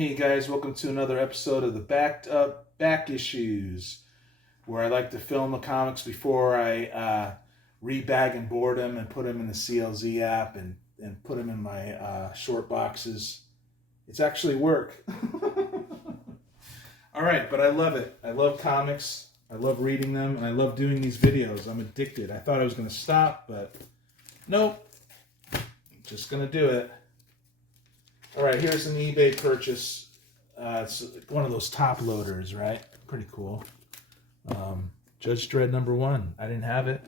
Hey guys, welcome to another episode of the Backed Up Back Issues, where I like to film the comics before I rebag and board them and put them in the CLZ app and put them in my short boxes. It's actually work. All right, but I love it. I love comics. I love reading them, and I love doing these videos. I'm addicted. I thought I was going to stop, but nope. Just going to do it. All right, here's an eBay purchase. It's one of those top loaders, right? Pretty cool. Judge Dredd #1. I didn't have it.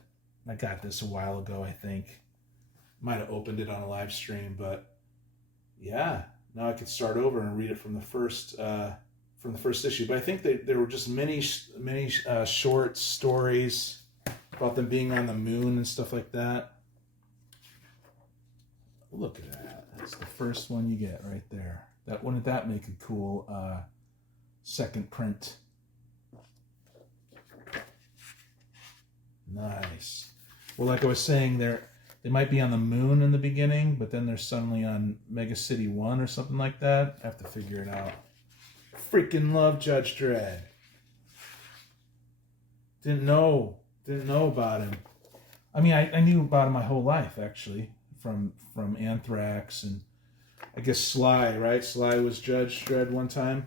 I got this a while ago, I think. Might have opened it on a live stream, but yeah, now I could start over and read it from the first issue. But I think there were just many short stories about them being on the moon and stuff like that. Look at that. That's the first one you get right there. Wouldn't that make a cool second print? Nice. Well, like I was saying, they might be on the moon in the beginning, but then they're suddenly on Mega City 1 or something like that. I have to figure it out. Freaking love Judge Dredd. Didn't know about him. I mean, I knew about him my whole life, actually. From Anthrax and I guess Sly, right? Sly was Judge Dredd one time.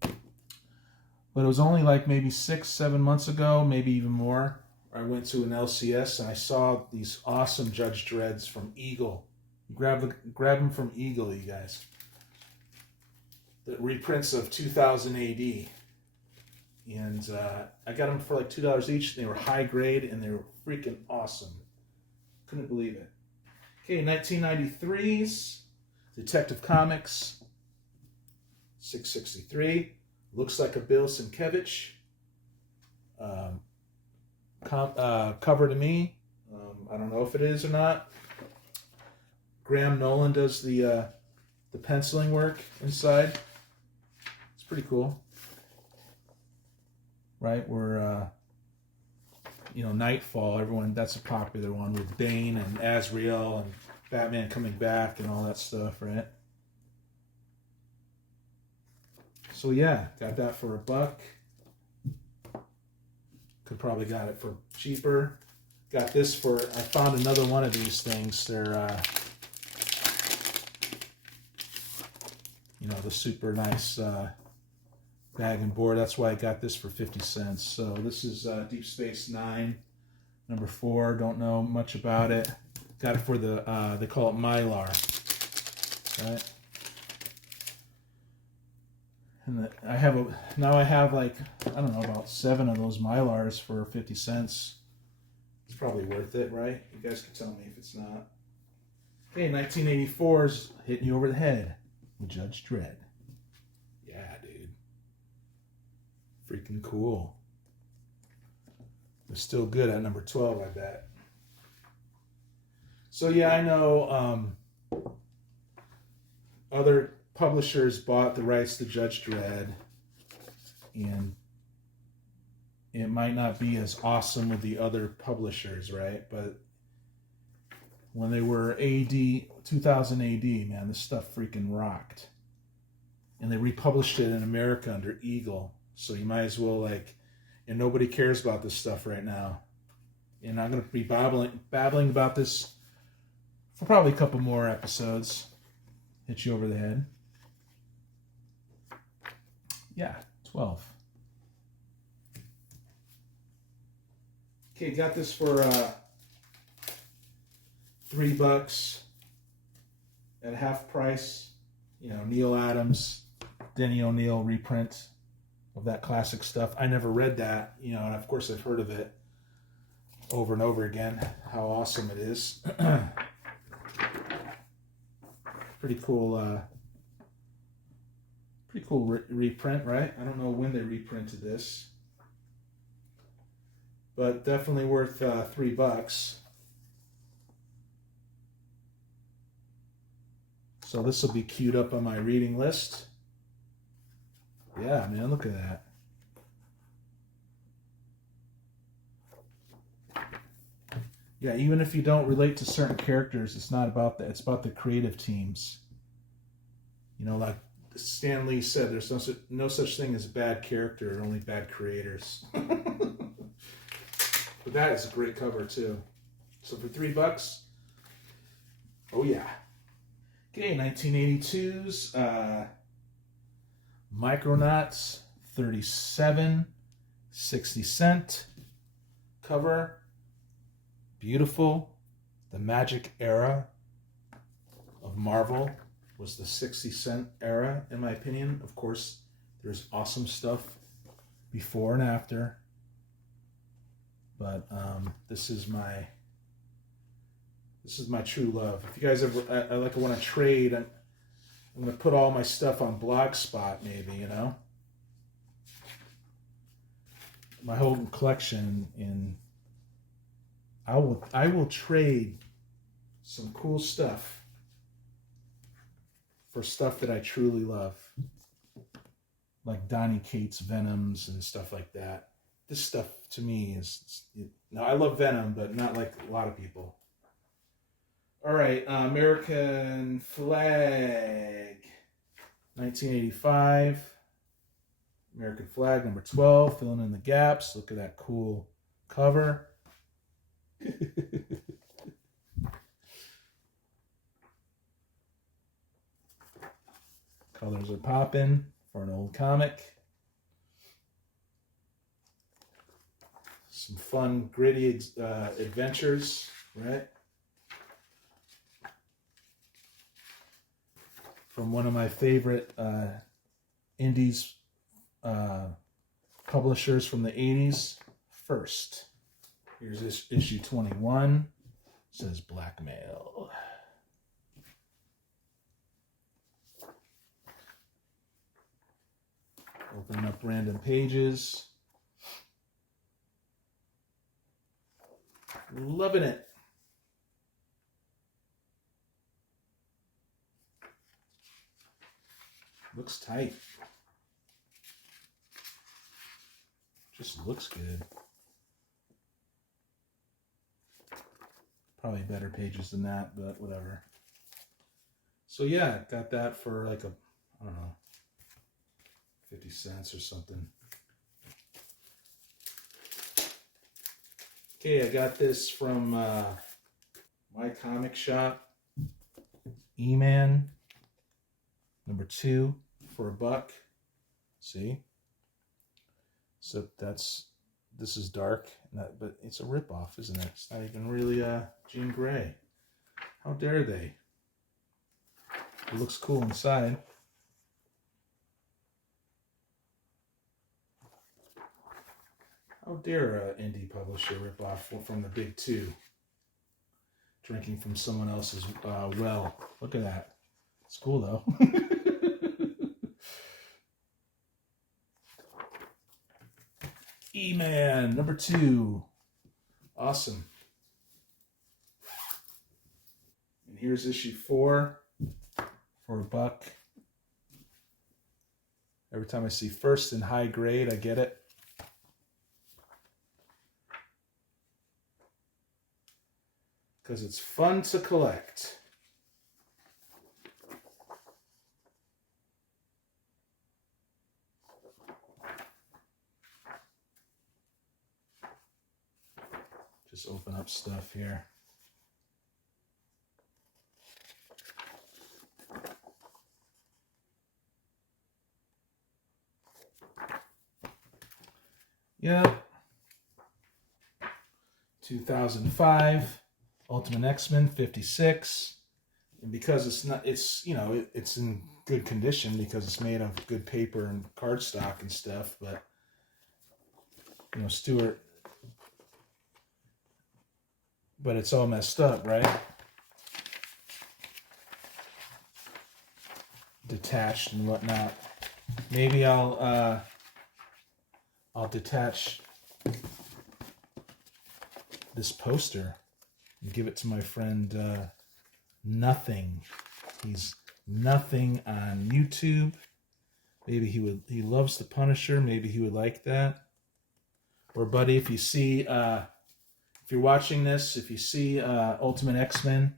But it was only like maybe 6-7 months ago, maybe even more. I went to an LCS and I saw these awesome Judge Dredds from Eagle. Grab them from Eagle, you guys. The reprints of 2000 AD. And I got them for like $2 each. They were high grade and they were freaking awesome. Couldn't believe it. Okay, 1993's Detective Comics, 663. Looks like a Bill Sienkiewicz cover to me. I don't know if it is or not. Graham Nolan does the penciling work inside. It's pretty cool. Right, we're Nightfall, that's a popular one with Bane and Azrael and Batman coming back and all that stuff, right? So yeah, got that for $1. Could probably got it for cheaper. Got this I found another one of these things. They're, the super nice bag and board. That's why I got this for 50 cents. So this is Deep Space Nine, #4. Don't know much about it. Got it for they call it Mylar, right? And I have like, I don't know, about 7 of those Mylars for 50 cents. It's probably worth it, right? You guys can tell me if it's not. Okay, 1984's hitting you over the head with Judge Dredd. Yeah, dude. Freaking cool. It's still good at #12, I bet. So yeah, I know other publishers bought the rights to Judge Dredd, and it might not be as awesome with the other publishers, right? But when they were 2000 AD, man, this stuff freaking rocked. And they republished it in America under Eagle. So you might as well and nobody cares about this stuff right now. And I'm going to be babbling about this for probably a couple more episodes. Hit you over the head. Yeah, 12. Okay, got this for $3 at half price. Neil Adams, Denny O'Neil reprint of that classic stuff. I never read that, and of course I've heard of it over and over again, how awesome it is. Pretty cool reprint, right? I don't know when they reprinted this, but definitely worth $3. So this will be queued up on my reading list. Yeah, man, look at that. Yeah, even if you don't relate to certain characters, it's not about that. It's about the creative teams. Like Stan Lee said, there's no such thing as a bad character, only bad creators. But that is a great cover too. So for $3, oh yeah. Okay, 1982's Micronauts 37.60 cover. Beautiful. The magic era of Marvel was the 60-cent era, in my opinion. Of course, there's awesome stuff before and after. But this is my true love. If you guys ever want to trade, I'm gonna put all my stuff on Blogspot, maybe, you know, my whole collection. In I will trade some cool stuff for stuff that I truly love, like Donny Cates Venoms and stuff like that. This stuff to me is, now I love Venom, but not like a lot of people. All right, American flag, 1985. American flag, number 12, filling in the gaps. Look at that cool cover. Colors are popping for an old comic. Some fun, gritty adventures, right? From one of my favorite indies publishers from the 80s, First. Here's this issue 21. It says blackmail. Opening up random pages. Loving it. Looks tight. Just looks good. Probably better pages than that, but whatever. So yeah, got that for like I don't know, 50 cents or something. Okay, I got this from my comic shop, E-Man, number 2 for $1. See? So this is dark, but it's a ripoff, isn't it? It's not even really Jean Grey. How dare they? It looks cool inside. How dare an indie publisher rip off from the big two? Drinking from someone else's well. Look at that. It's cool though. E-Man, number 2. Awesome. And here's issue 4 for $1. Every time I see First in high grade, I get it. Because it's fun to collect. Just open up stuff here. Yep. 2005. Ultimate X-Men 56, and because it's in good condition because it's made of good paper and cardstock and stuff, but Stuart, but it's all messed up, right? Detached and whatnot. Maybe I'll detach this poster. Give it to my friend Nothing. He's Nothing on YouTube. Maybe he loves the Punisher. Maybe he would like that. Or buddy, if you see if you're watching this, if you see Ultimate X-Men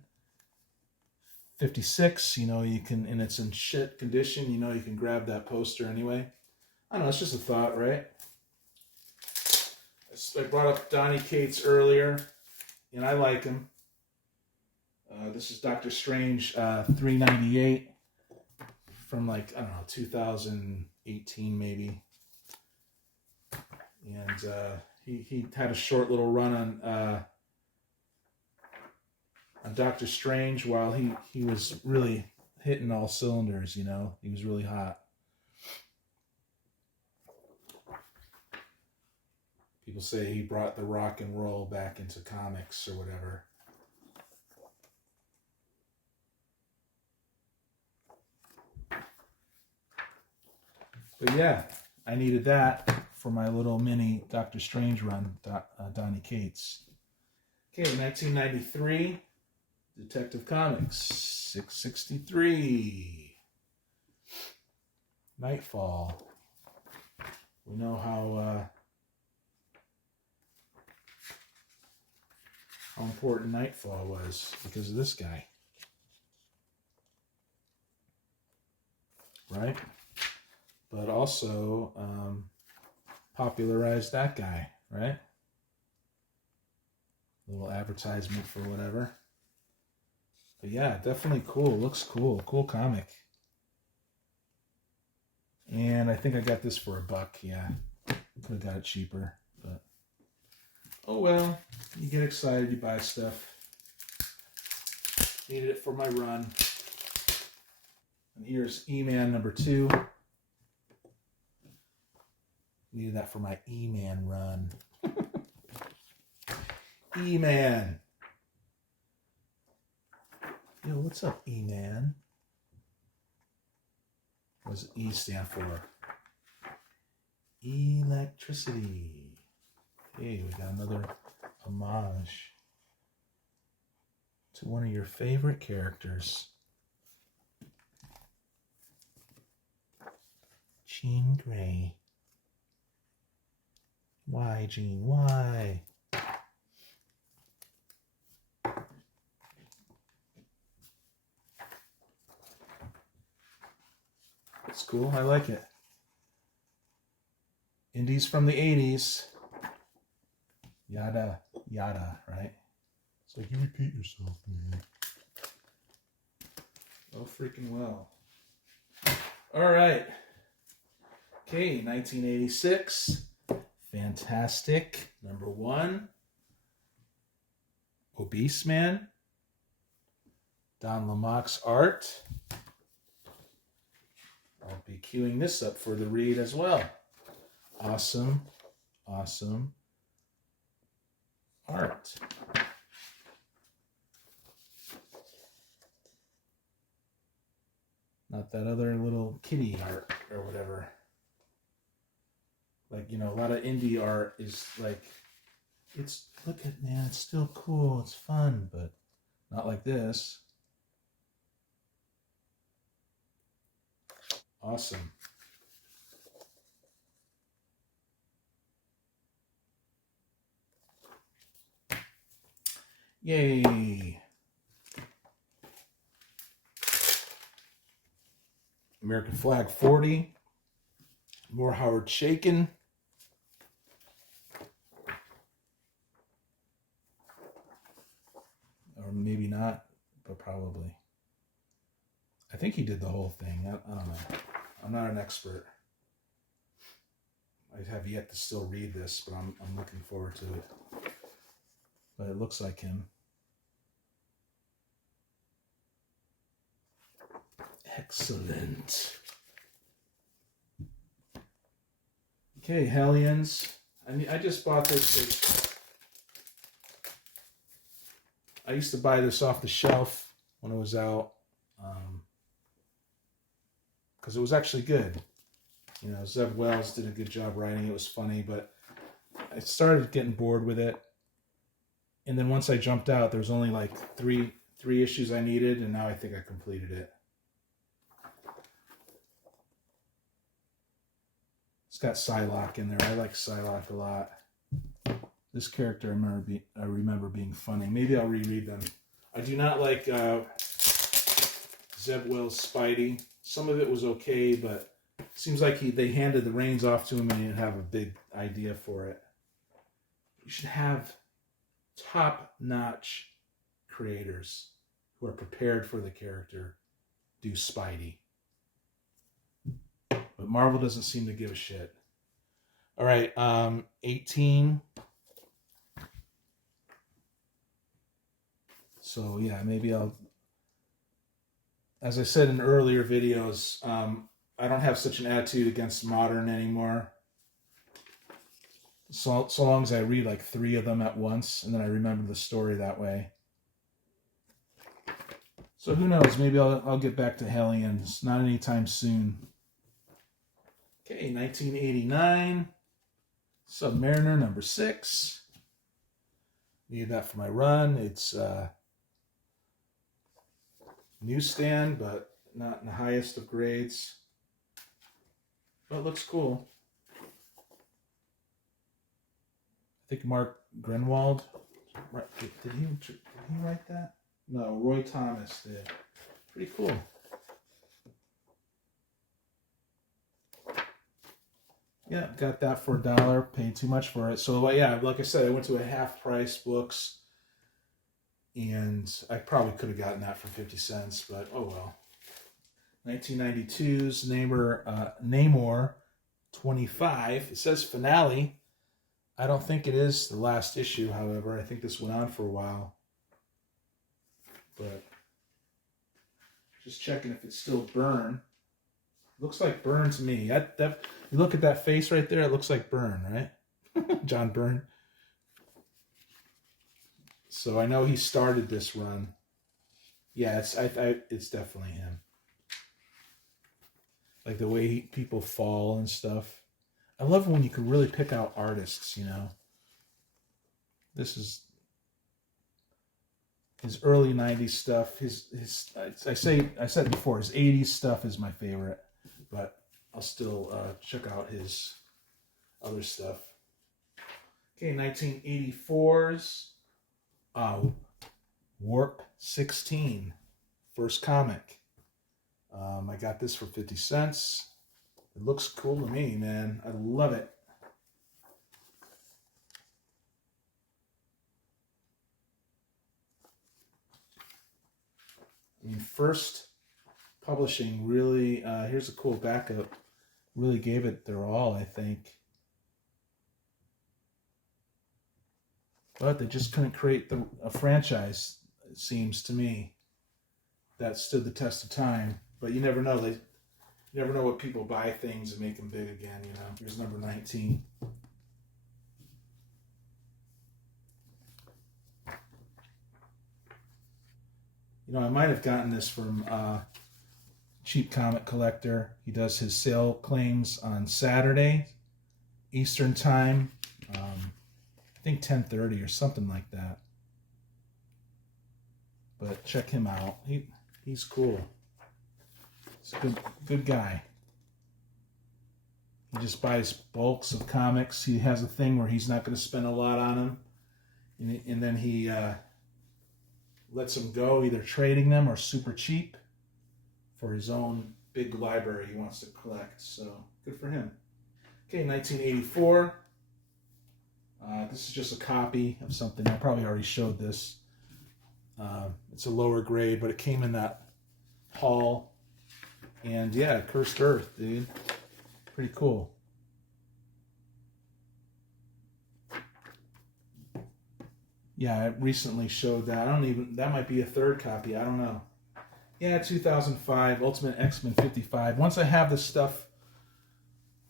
56, you know, you can, and it's in shit condition, you know, you can grab that poster anyway. I don't know, it's just a thought, right? I brought up Donny Cates earlier, and I like him. This is Doctor Strange 398 from like, I don't know, 2018 maybe. And he had a short little run on Doctor Strange while he was really hitting all cylinders, you know. He was really hot. People say he brought the rock and roll back into comics or whatever. But yeah, I needed that for my little mini Doctor Strange run, Donny Cates. Okay, 1993, Detective Comics, 663. Nightfall. We know how important Nightfall was because of this guy. Right? But also popularized that guy, right? Little advertisement for whatever. But yeah, definitely cool. Looks cool. Cool comic. And I think I got this for $1. Yeah. Could have got it cheaper. But oh well. You get excited, you buy stuff. Needed it for my run. And here's E-Man number 2. Needed that for my E-Man run. E-Man. Yo, what's up, E-Man? What does E stand for? Electricity. Okay, we got another homage to one of your favorite characters. Jean Grey. Why, Jean? Why? It's cool. I like it. Indies from the 80s. Yada, yada, right? It's like you repeat yourself, man. Oh, freaking well. All right. Okay, 1986. Fantastic. Number 1. Obese Man. Don Lamac's art. I'll be queuing this up for the read as well. Awesome. Awesome art. Not that other little kitty art or whatever. Like, you know, a lot of indie art is like, it's, look at, man, it's still cool, it's fun, but not like this. Awesome. Yay. American Flag 40. More Howard Chaykin. Or maybe not, but probably. I think he did the whole thing. I don't know. I'm not an expert. I have yet to still read this, but I'm looking forward to it. But it looks like him. Excellent. Okay, Hellions. I just bought this. I used to buy this off the shelf when it was out. Because it was actually good. You know, Zeb Wells did a good job writing. It was funny, but I started getting bored with it. And then once I jumped out, there was only like three issues I needed, and now I think I completed it. It's got Psylocke in there. I like Psylocke a lot. This character I remember being funny. Maybe I'll reread them. I do not like Zeb Wells Spidey. Some of it was okay, but it seems like they handed the reins off to him and he didn't have a big idea for it. You should have top-notch creators who are prepared for the character do Spidey. But Marvel doesn't seem to give a shit. All right, 18. So yeah, maybe I'll, as I said in earlier videos, I don't have such an attitude against modern anymore. So long as I read like 3 of them at once, and then I remember the story that way. So who knows? Maybe I'll get back to Hellions. Not anytime soon. Okay, 1989. Submariner number 6. Need that for my run. It's newsstand, but not in the highest of grades. But it looks cool. I think Mark Grenwald. Did he write that? No, Roy Thomas did. Pretty cool. Yeah, got that for $1. Paid too much for it. So yeah, like I said, I went to a half price books, and I probably could have gotten that for 50 cents, but oh well. 1992's Namor 25. It says finale. I don't think it is the last issue, however. I think this went on for a while. But just checking if it's still Byrne. Looks like Byrne to me. You look at that face right there, it looks like Byrne, right? John Byrne. So I know he started this run. Yeah, it's definitely him. Like the way people fall and stuff. I love when you can really pick out artists, you know. This is his early 90s stuff. I said before, his 80s stuff is my favorite, but I'll still check out his other stuff. Okay, 1984's Warp 16, first comic. I got this for 50 cents. It looks cool to me, man. I love it. I mean, first publishing really, here's a cool backup, really gave it their all, I think. But they just couldn't create a franchise, it seems to me, that stood the test of time. But you never know. You never know what people buy things and make them big again, you know. Here's number 19. You know, I might have gotten this from Cheap Comic Collector. He does his sale claims on Saturday, Eastern Time. I think 10:30 or something like that. But check him out. He's cool. He's a good guy. He just buys bulks of comics. He has a thing where he's not going to spend a lot on them. And then he lets them go, either trading them or super cheap for his own big library he wants to collect. So, good for him. Okay, 1984. This is just a copy of something. I probably already showed this. It's a lower grade, but it came in that haul. And yeah, Cursed Earth, dude. Pretty cool. Yeah, I recently showed that. That might be a third copy. I don't know. Yeah, 2005, Ultimate X-Men 55. Once I have this stuff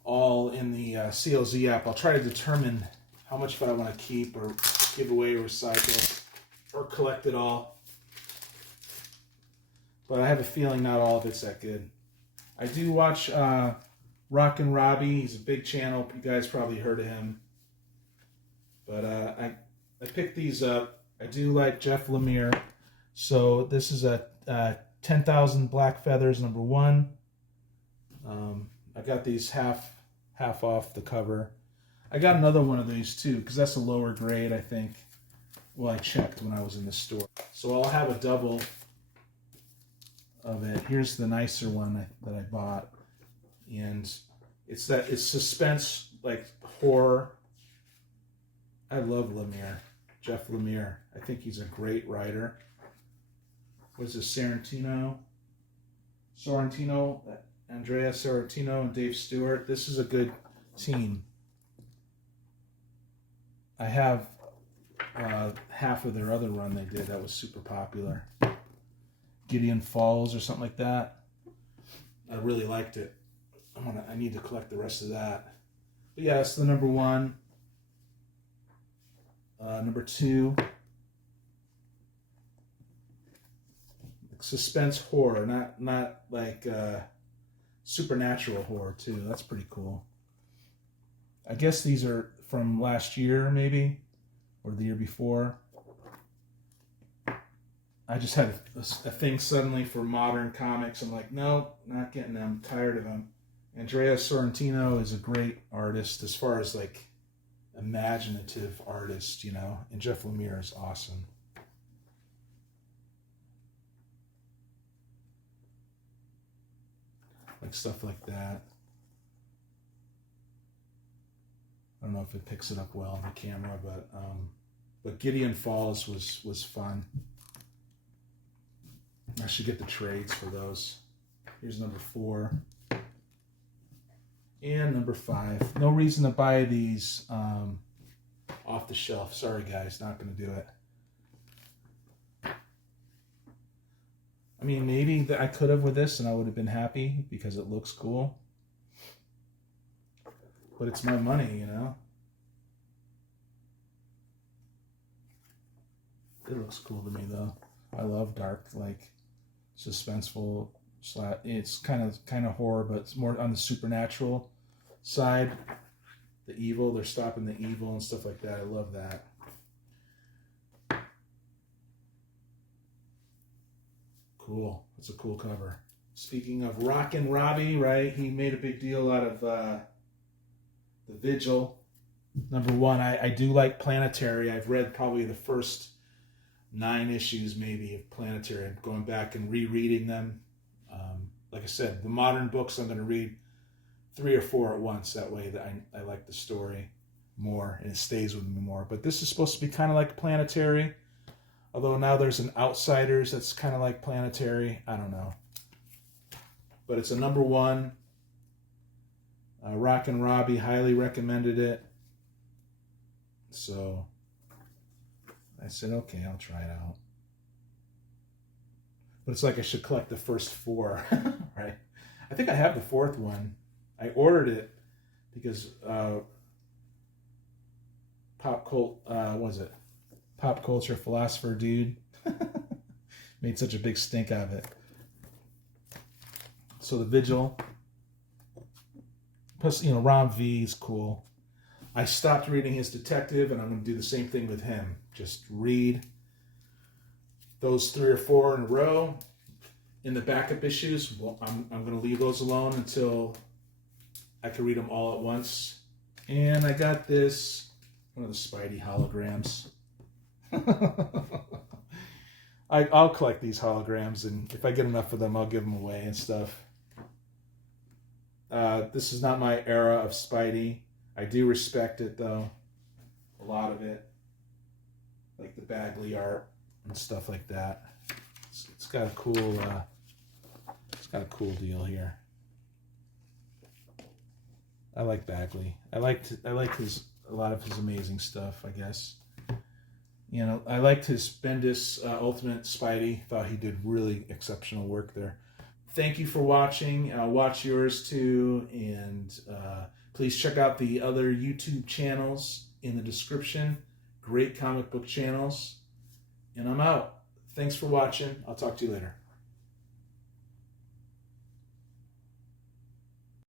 all in the CLZ app, I'll try to determine how much I want to keep or give away or recycle or collect it all. But I have a feeling not all of it's that good. I do watch Rockin' Robbie. He's a big channel. You guys probably heard of him. But I picked these up. I do like Jeff Lemire. So this is a 10,000 Black Feathers #1. I got these half off the cover. I got another one of these too, because that's a lower grade, I think. Well, I checked when I was in the store. So I'll have a double of it. Here's the nicer one that I bought, and it's suspense, like horror. I love Lemire, Jeff Lemire. I think he's a great writer. What is this, Sorrentino, Andrea Sorrentino, and Dave Stewart. This is a good team. I have half of their other run they did that was super popular. Gideon Falls or something like that. I really liked it. I need to collect the rest of that. But yeah, that's the number one. Number two, suspense horror, not like supernatural horror too. That's pretty cool. I guess these are from last year maybe, or the year before. I just had a thing suddenly for modern comics. I'm like, no, not getting them. I'm tired of them. Andrea Sorrentino is a great artist as far as like imaginative artist, you know, and Jeff Lemire is awesome. Like stuff like that. I don't know if it picks it up well on the camera, but Gideon Falls was fun. I should get the trades for those. Here's number 4. And number 5. No reason to buy these off the shelf. Sorry guys, not going to do it. I mean, maybe I could have with this and I would have been happy because it looks cool. But it's my money, you know. It looks cool to me though. I love dark, like suspenseful. It's kind of horror, but it's more on the supernatural side. The evil, they're stopping the evil and stuff like that. I love that. Cool. That's a cool cover. Speaking of Rockin' Robbie, right? He made a big deal out of the Vigil. Number 1, I do like Planetary. I've read probably the first 9 issues maybe of Planetary. I'm going back and rereading them. Like I said, the modern books I'm going to read 3 or 4 at once. That way that I like the story more and it stays with me more. But this is supposed to be kind of like Planetary. Although now there's an Outsiders that's kind of like Planetary. I don't know. But it's a number 1. Rockin' Robbie highly recommended it. So I said, okay, I'll try it out. But it's like I should collect the first 4, right? I think I have the 4th one. I ordered it because Pop Culture Philosopher Dude made such a big stink out of it. So the Vigil, plus, you know, Ron V is cool. I stopped reading his Detective, and I'm going to do the same thing with him. Just read those 3 or 4 in a row. In the backup issues, well, I'm going to leave those alone until I can read them all at once. And I got this, one of the Spidey holograms. I'll collect these holograms, and if I get enough of them, I'll give them away and stuff. This is not my era of Spidey. I do respect it, though. A lot of it. Like the Bagley art and stuff like that. It's got a cool deal here. I like Bagley. I like a lot of his amazing stuff, I guess. You know, I liked his Bendis Ultimate Spidey. Thought he did really exceptional work there. Thank you for watching. Watch yours too, and please check out the other YouTube channels in the description. Great comic book channels. And I'm out. Thanks for watching. I'll talk to you later.